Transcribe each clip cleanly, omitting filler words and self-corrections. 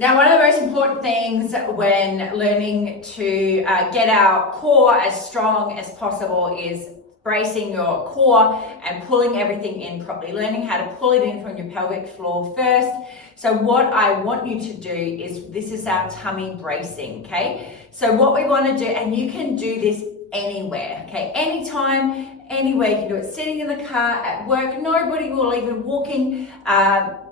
Now, one of the most important things when learning to get our core as strong as possible is bracing your core and pulling everything in properly, learning how to pull it in from your pelvic floor first. So what I want you to do is, this is our tummy bracing, okay? So what we want to do, and you can do this anywhere, okay? Anytime, anywhere. You can do it sitting in the car, at work. Nobody will even walking,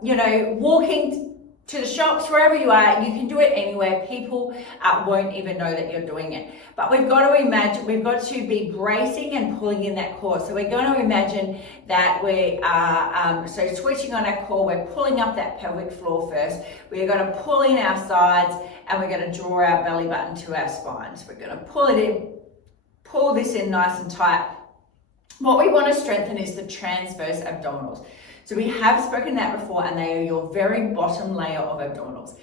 walking to the shops, wherever you are. You can do it anywhere. People won't even know that you're doing it. But we've got to imagine, we've got to be bracing and pulling in that core. So we're going to imagine that we are, so switching on our core, we're pulling up that pelvic floor first. We're going to pull in our sides and we're going to draw our belly button to our spine. So we're going to pull it in, pull this in nice and tight. What we want to strengthen is the transverse abdominals. So we have spoken that before, and they are your very bottom layer of abdominals.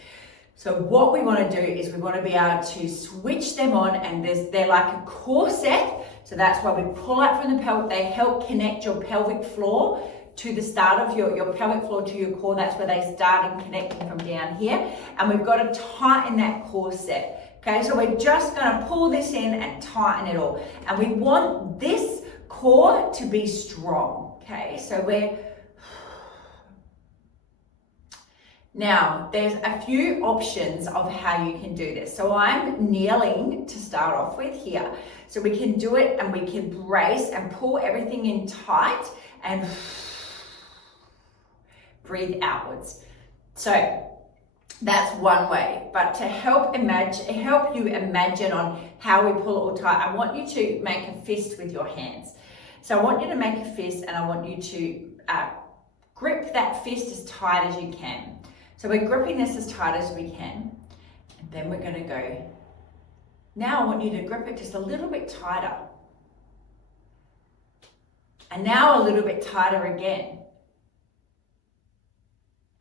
So what we want to do is we want to be able to switch them on, and they're like a corset. So that's why we pull up from the pelvic. They help connect your pelvic floor to the start of your pelvic floor to your core. That's where they start in connecting from down here. And we've got to tighten that corset. Okay, so we're just going to pull this in and tighten it all. And we want this core to be strong. Okay, so now, there's a few options of how you can do this. So I'm kneeling to start off with here. So we can do it and we can brace and pull everything in tight and breathe outwards. So that's one way. But to help you imagine on how we pull it all tight, I want you to make a fist with your hands. So I want you to make a fist, and I want you to grip that fist as tight as you can. So we're gripping this as tight as we can, and then we're going to go. Now I want you to grip it just a little bit tighter. And now a little bit tighter again.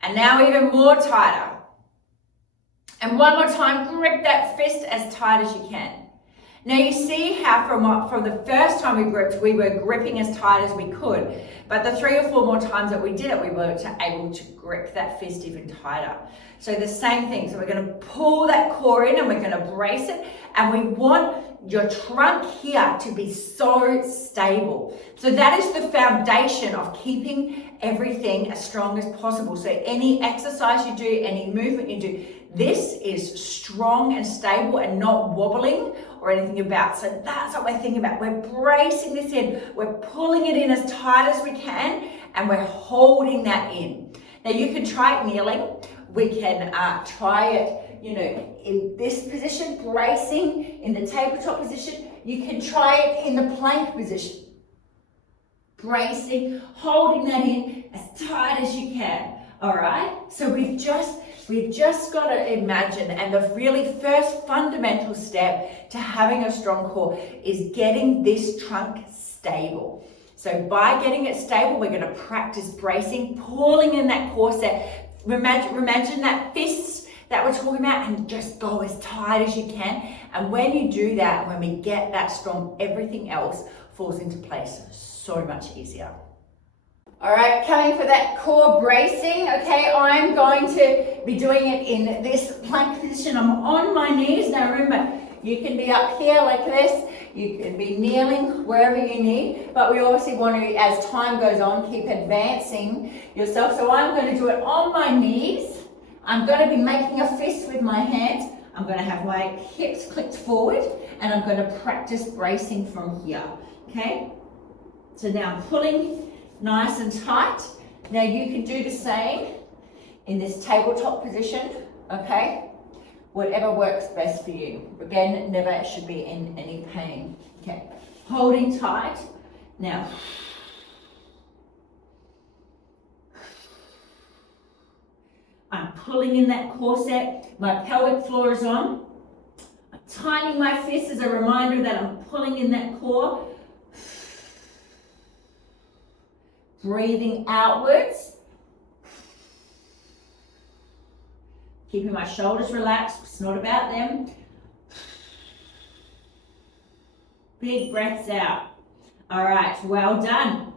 And now even more tighter. And one more time, grip that fist as tight as you can. Now you see how from the first time we gripped, we were gripping as tight as we could. But the 3 or 4 more times that we did it, we were able to grip that fist even tighter. So the same thing. So we're going to pull that core in and we're going to brace it. And we want your trunk here to be so stable. So that is the foundation of keeping everything as strong as possible. So any exercise you do, any movement you do, this is strong and stable and not wobbling or anything about. So that's what we're thinking about. We're bracing this in. We're pulling it in as tight as we can, and we're holding that in. Now you can try it kneeling. We can try it, in this position, bracing in the tabletop position. You can try it in the plank position. Bracing, holding that in as tight as you can. All right? So we've just got to imagine, and the really first fundamental step to having a strong core is getting this trunk stable. So by getting it stable, we're going to practice bracing, pulling in that corset. Imagine that fist that we're talking about, and just go as tight as you can. And when you do that, when we get that strong, everything else falls into place so much easier. All right, coming for that core bracing. Okay, I'm going to be doing it in this plank position. I'm on my knees. Now remember, you can be up here like this. You can be kneeling wherever you need. But we obviously want to, as time goes on, keep advancing yourself. So I'm going to do it on my knees. I'm going to be making a fist with my hands. I'm going to have my hips clicked forward, and I'm going to practice bracing from here. Okay? So now I'm pulling nice and tight. Now you can do the same in this tabletop position, okay? Whatever works best for you. Again, never should be in any pain. Okay, holding tight. Now, I'm pulling in that corset. My pelvic floor is on. I'm tightening my fist as a reminder that I'm pulling in that core. Breathing outwards. Keeping my shoulders relaxed. It's not about them. Big breaths out. All right, well done.